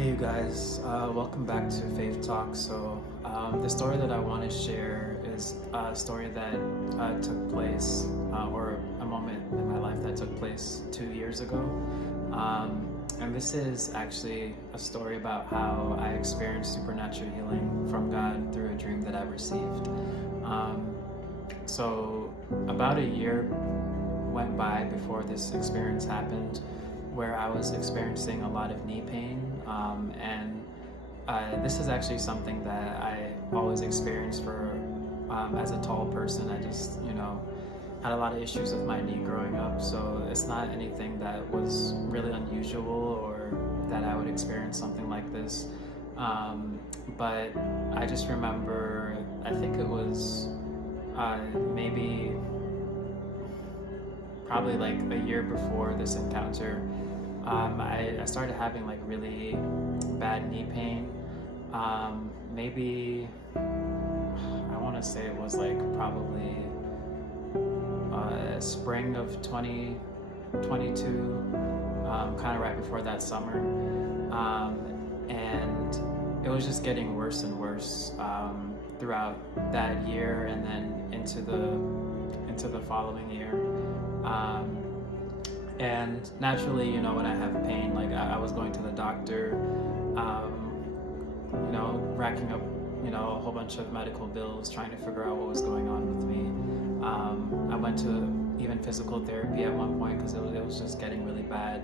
Hey, you guys, welcome back to Faith Talk. The story that I want to share is a story that took place, or a moment in my life that took place 2 years ago. And this is actually a story about how I experienced supernatural healing from God through a dream that I received. About a year went by before this experience happened, where I was experiencing a lot of knee pain. This is actually something that I always experienced as a tall person. I just, had a lot of issues with my knee growing up. So it's not anything that was really unusual or that I would experience something like this. But I just remember, I think it was maybe probably like a year before this encounter, I started having like really bad knee pain. Maybe I want to say it was like probably spring of 2022, kind of right before that summer. And it was just getting worse and worse throughout that year and then into the following year. And naturally, when I have pain, like I was going to the doctor, racking up, a whole bunch of medical bills, trying to figure out what was going on with me. I went to even physical therapy at one point because it was just getting really bad.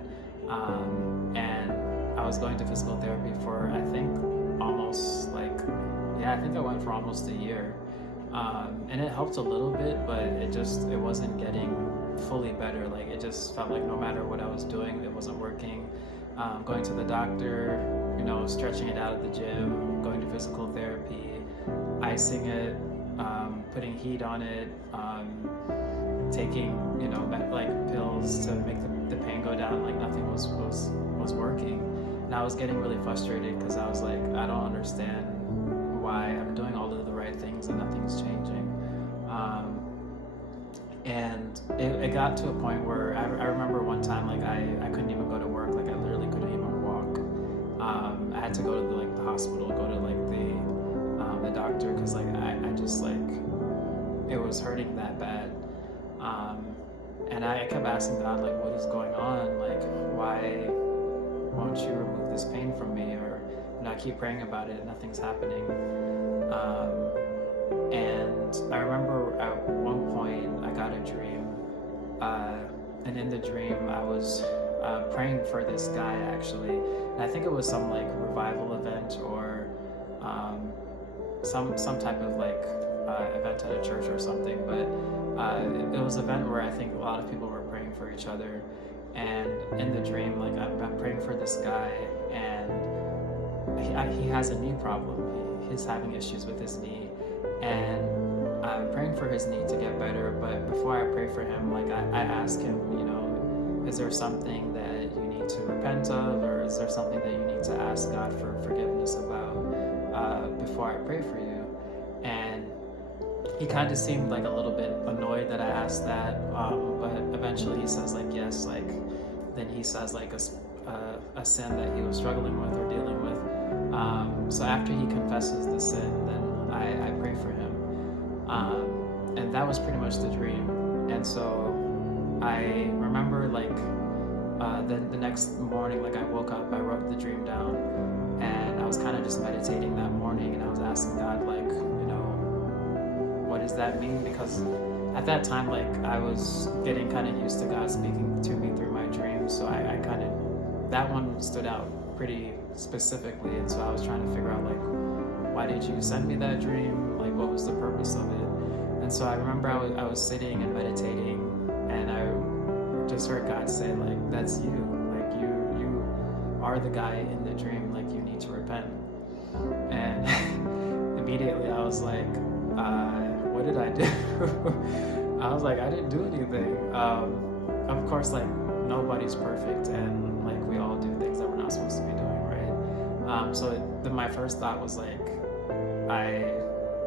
And I was going to physical therapy for, I think I went for almost a year. And it helped a little bit, but it wasn't getting fully better. Like it just felt like no matter what I was doing, it wasn't working. Going to the doctor, stretching it out at the gym, going to physical therapy, icing it, putting heat on it, taking like pills to make the pain go down. Like nothing was working, and I was getting really frustrated because I was like, I don't understand why I'm doing all of the right things and nothing's changing. And it got to a point where I remember one time, like I couldn't even go to work. Like I literally couldn't even walk. I had to go to the hospital, go to like the doctor, because like I just like it was hurting that bad. And I kept asking God, like, what is going on? Like, why won't you remove this pain from me? Or I keep praying about it, nothing's happening. And I remember at one point I got a dream, and in the dream I was praying for this guy actually, and I think it was some like revival event or some type of like event at a church or something, but it was an event where I think a lot of people were praying for each other. And in the dream, like I'm praying for this guy, and he has a knee problem. He's having issues with his knee, and I'm praying for his knee to get better. But before I pray for him, like I ask him, is there something that you need to repent of, or is there something that you need to ask God for forgiveness about before I pray for you? And he kind of seemed like a little bit annoyed that I asked that, but eventually he says like yes. Like then he says like a sin that he was struggling with or dealing with. So after he confesses the sin, then I pray for him, and that was pretty much the dream. And so I remember like the next morning, like I woke up, I wrote the dream down, and I was kind of just meditating that morning, and I was asking God, like, what does that mean? Because at that time, like I was getting kind of used to God speaking to me through my dreams, so I kind of, that one stood out pretty specifically, and so I was trying to figure out like, why did you send me that dream? Like, what was the purpose of it? And so I remember I was sitting and meditating, and I just heard God say, like, that's you. Like, you are the guy in the dream. Like, you need to repent. And immediately I was like, what did I do? I was like, I didn't do anything. Of course, like, nobody's perfect, and like we all do things that we're not supposed to be doing, right? My first thought was like, I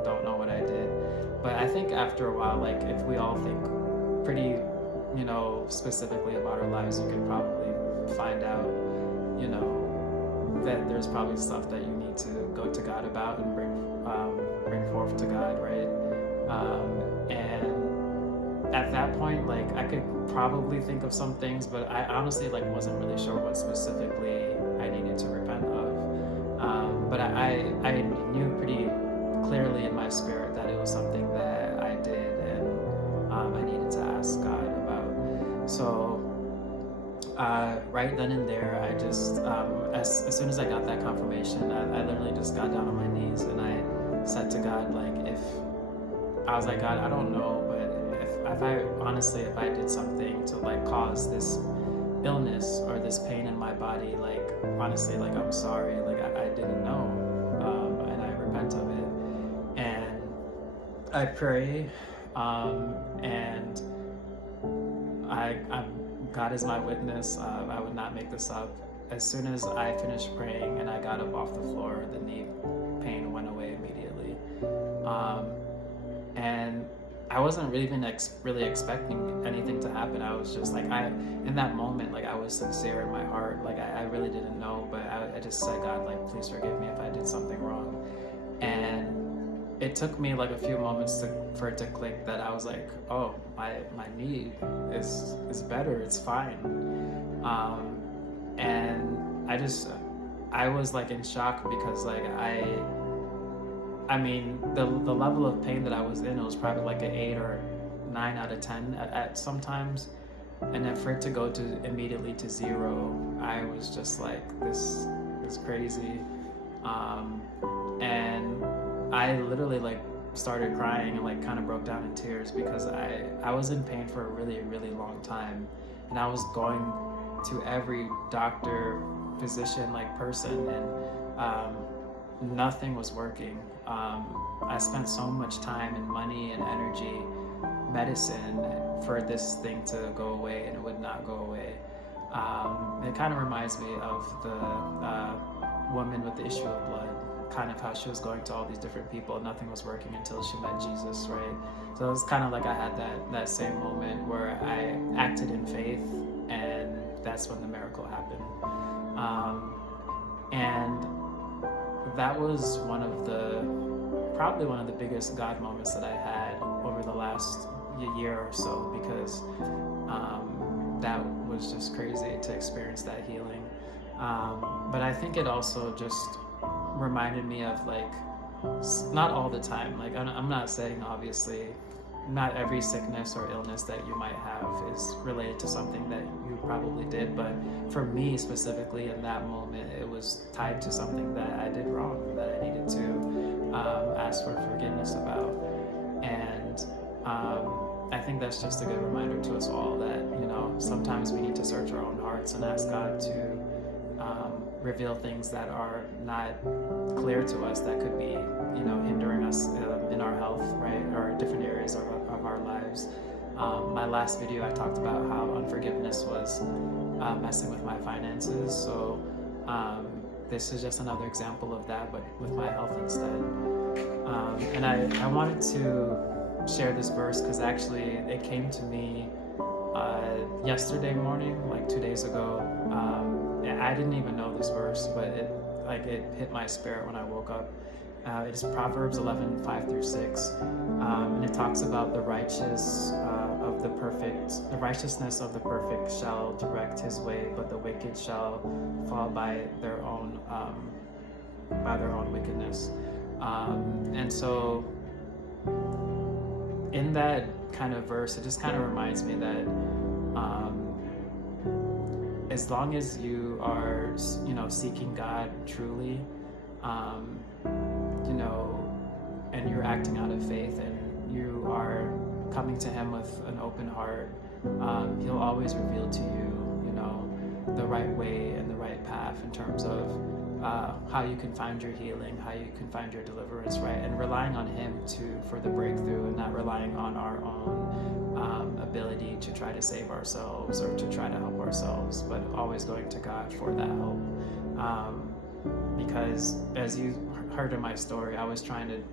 don't know what I did. But I think after a while, like if we all think pretty, specifically about our lives, you can probably find out, that there's probably stuff that you need to go to God about and bring forth to God, right? And at that point, like, I could probably think of some things, but I honestly like wasn't really sure what specifically I needed to repent of. But I knew pretty clearly in my spirit that it was something that I did, and I needed to ask God about. So right then and there, I just as soon as I got that confirmation, I literally just got down on my knees and I said to God, like, I was like, God, I don't know, but if I honestly, if I did something to like cause this illness or this pain in my body, like, honestly, like, I'm sorry, like, I didn't know, and I repent of it. And I pray, and God is my witness. I would not make this up. As soon as I finished praying and I got up off the floor, the knee pain went away immediately. And I wasn't really even really expecting anything to happen. I was just like, in that moment, like, I was sincere in my heart. Like, I really didn't know, but I just said, God, like, please forgive me if I did something wrong. And it took me like a few moments for it to click that I was like, oh, my knee is better, it's fine. And I was like in shock because like I mean the level of pain that I was in, it was probably like an 8 or 9 out of 10 at sometimes. And then for it to go to immediately to 0, I was just like, this is crazy. And I literally like started crying and like kind of broke down in tears because I was in pain for a really, really long time. And I was going to every doctor, physician, like person, and nothing was working. I spent so much time and money and energy, medicine, for this thing to go away, and it would not go away. It kind of reminds me of the woman with the issue of blood, kind of how she was going to all these different people, nothing was working until she met Jesus, right? So it was kind of like I had that same moment where I acted in faith, and that's when the miracle happened. And that was probably one of the biggest God moments that I had over the last year or so, because that was just crazy to experience that healing. But I think it also just reminded me of, like, not all the time, like, I'm not saying obviously not every sickness or illness that you might have is related to something that you probably did, but for me specifically in that moment, it was tied to something that I did wrong, that I needed to ask for forgiveness about. And I think that's just a good reminder to us all that, you know, sometimes we need to search our own hearts and ask God to reveal things that are not clear to us, that could be, you know, hindering us in our health, right, or different areas of our lives. My last video, I talked about how unforgiveness was messing with my finances, so this is just another example of that, but with my health instead. And I wanted to share this verse because actually it came to me yesterday morning, like 2 days ago. I didn't even know this verse, but it hit my spirit when I woke up. It's Proverbs 11:5-6, and it talks about the righteousness of the perfect shall direct his way, but the wicked shall fall by their own wickedness. And so in that kind of verse, it just kind of reminds me that as long as you are, you know, seeking God truly, you know, and you're acting out of faith and you are coming to Him with an open heart, He'll always reveal to you, you know, the right way and the right path in terms of how you can find your healing, how you can find your deliverance, right? And relying on Him for the breakthrough, and not relying on our own ability to try to save ourselves or to try to help ourselves, but always going to God for that help. Because as you heard in my story, I was trying to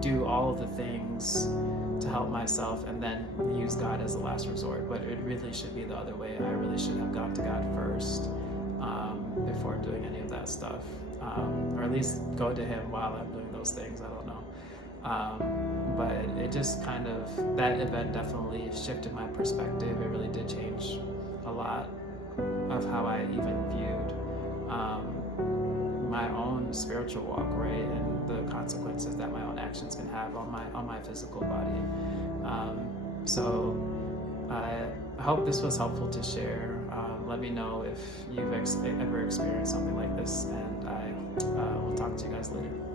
do all of the things to help myself and then use God as a last resort, but it really should be the other way. I really should have gone to God first, before doing any of that stuff, or at least go to him while I'm doing those things. I don't know. But it just kind of, that event definitely shifted my perspective. It really did change a lot of how I even viewed my own spiritual walk, right, and the consequences that my own actions can have on my physical body. So I hope this was helpful to share. Let me know if you've ever experienced something like this, and I will talk to you guys later.